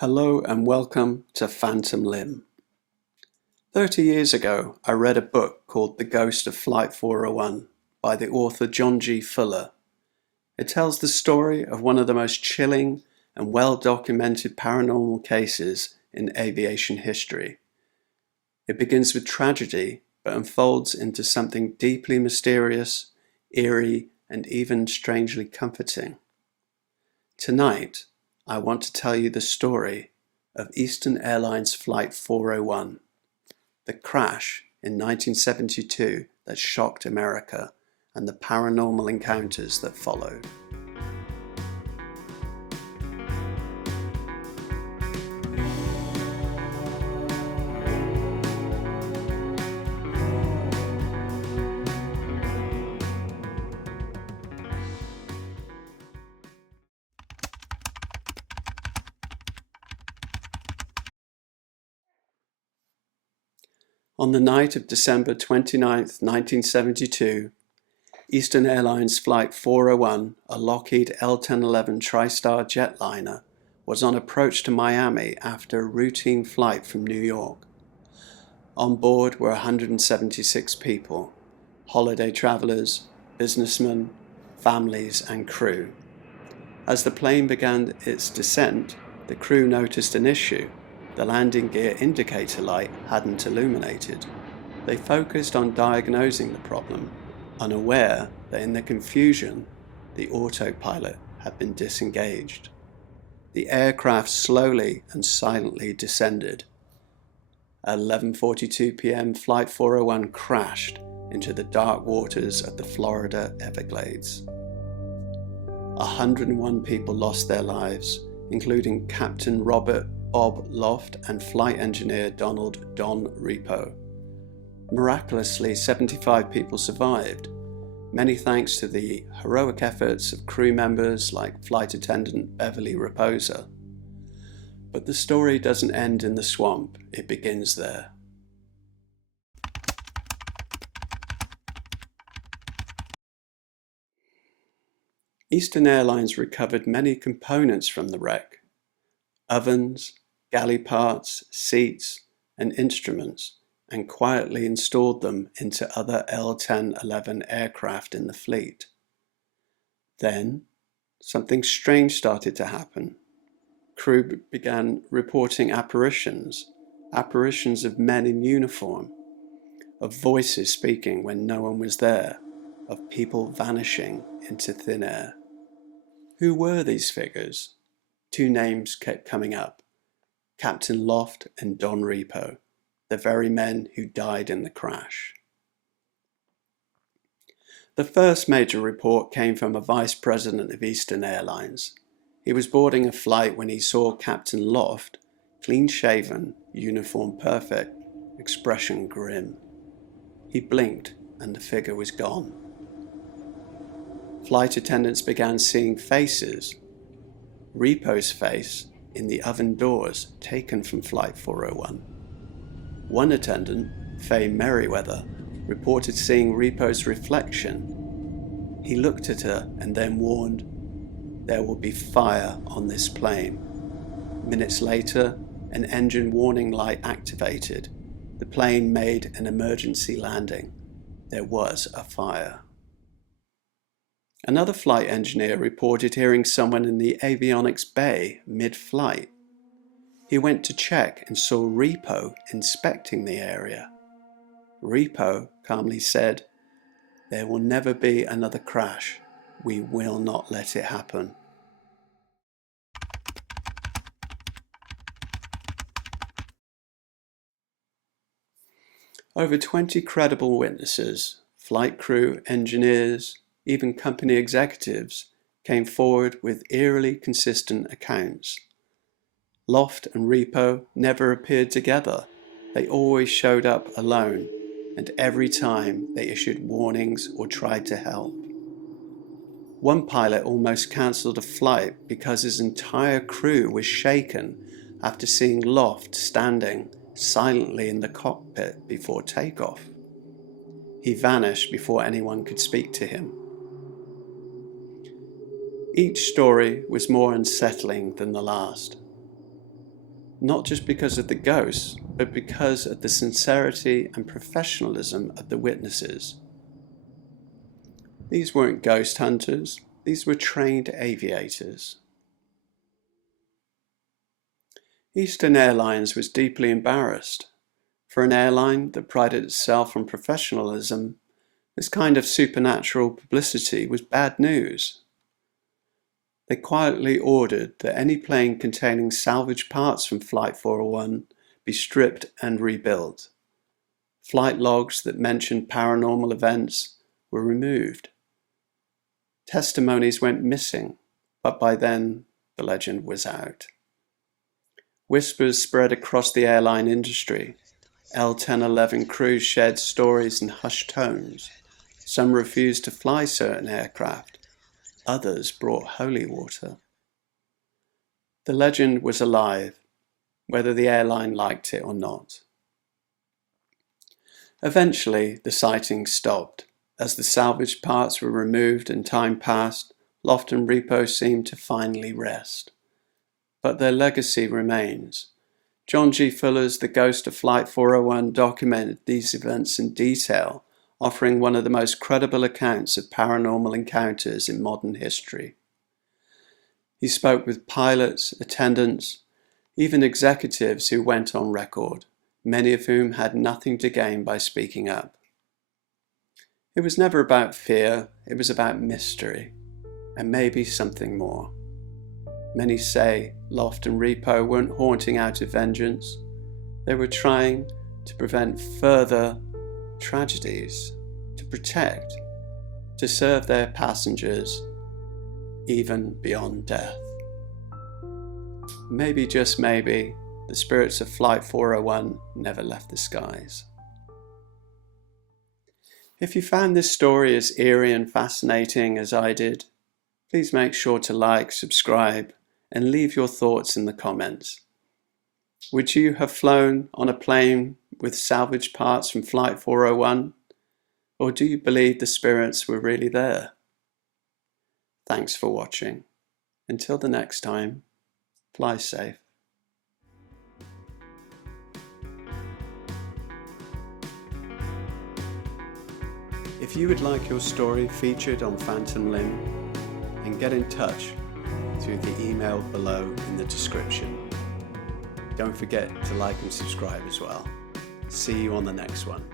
Hello and welcome to Phantom Limb. 30 years ago, I read a book called The Ghost of Flight 401 by the author John G. Fuller. It tells the story of one of the most chilling and well-documented paranormal cases in aviation history. It begins with tragedy, but unfolds into something deeply mysterious, eerie, and even strangely comforting. Tonight, I want to tell you the story of Eastern Airlines Flight 401, the crash in 1972 that shocked America, and the paranormal encounters that followed. On the night of December 29, 1972, Eastern Airlines Flight 401, a Lockheed L-1011 TriStar jetliner, was on approach to Miami after a routine flight from New York. On board were 176 people, holiday travelers, businessmen, families, and crew. As the plane began its descent, the crew noticed an issue. The landing gear indicator light hadn't illuminated. They focused on diagnosing the problem, unaware that in the confusion, the autopilot had been disengaged. The aircraft slowly and silently descended. At 11:42 p.m., Flight 401 crashed into the dark waters of the Florida Everglades. 101 people lost their lives, including Captain Robert Bob Loft and flight engineer Donald Don Repo. Miraculously, 75 people survived, many thanks to the heroic efforts of crew members like flight attendant Beverly Raposa. But the story doesn't end in the swamp, it begins there. Eastern Airlines recovered many components from the wreck: ovens, galley parts, seats, and instruments, and quietly installed them into other L-1011 aircraft in the fleet. Then, something strange started to happen. Crew began reporting apparitions of men in uniform, of voices speaking when no one was there, of people vanishing into thin air. Who were these figures? Two names kept coming up: Captain Loft and Don Repo, the very men who died in the crash. The first major report came from a vice president of Eastern Airlines. He was boarding a flight when he saw Captain Loft, clean-shaven, uniform perfect, expression grim. He blinked and the figure was gone. Flight attendants began seeing faces. Repo's face in the oven doors taken from Flight 401. One attendant, Faye Merriweather, reported seeing Repo's reflection. He looked at her and then warned, "There will be fire on this plane." Minutes later, an engine warning light activated. The plane made an emergency landing. There was a fire. Another flight engineer reported hearing someone in the avionics bay mid-flight. He went to check and saw Repo inspecting the area. Repo calmly said, "There will never be another crash. We will not let it happen." Over 20 credible witnesses, flight crew, engineers, even company executives, came forward with eerily consistent accounts. Loft and Repo never appeared together. They always showed up alone, and every time they issued warnings or tried to help. One pilot almost cancelled a flight because his entire crew was shaken after seeing Loft standing silently in the cockpit before takeoff. He vanished before anyone could speak to him. Each story was more unsettling than the last. not just because of the ghosts, but because of the sincerity and professionalism of the witnesses. These weren't ghost hunters, these were trained aviators. Eastern Airlines was deeply embarrassed. For an airline that prided itself on professionalism, this kind of supernatural publicity was bad news. They quietly ordered that any plane containing salvaged parts from Flight 401 be stripped and rebuilt. Flight logs that mentioned paranormal events were removed. Testimonies went missing, but by then the legend was out. Whispers spread across the airline industry. L-1011 crews shared stories in hushed tones. Some refused to fly certain aircraft. Others brought holy water. The legend was alive, whether the airline liked it or not. Eventually, the sightings stopped. As the salvaged parts were removed and time passed, Loft and Repo seemed to finally rest. But their legacy remains. John G. Fuller's The Ghost of Flight 401 documented these events in detail, offering one of the most credible accounts of paranormal encounters in modern history. He spoke with pilots, attendants, even executives who went on record, many of whom had nothing to gain by speaking up. It was never about fear, it was about mystery, and maybe something more. Many say Loft and Repo weren't haunting out of vengeance. They were trying to prevent further tragedies, to protect, to serve their passengers, even beyond death. Maybe, just maybe, the spirits of Flight 401 never left the skies. If you found this story as eerie and fascinating as I did, please make sure to like, subscribe, and leave your thoughts in the comments. Would you have flown on a plane with salvaged parts from Flight 401? Or do you believe the spirits were really there? Thanks for watching. Until the next time, fly safe. If you would like your story featured on Phantom Limb, then get in touch through the email below in the description. Don't forget to like and subscribe as well. See you on the next one.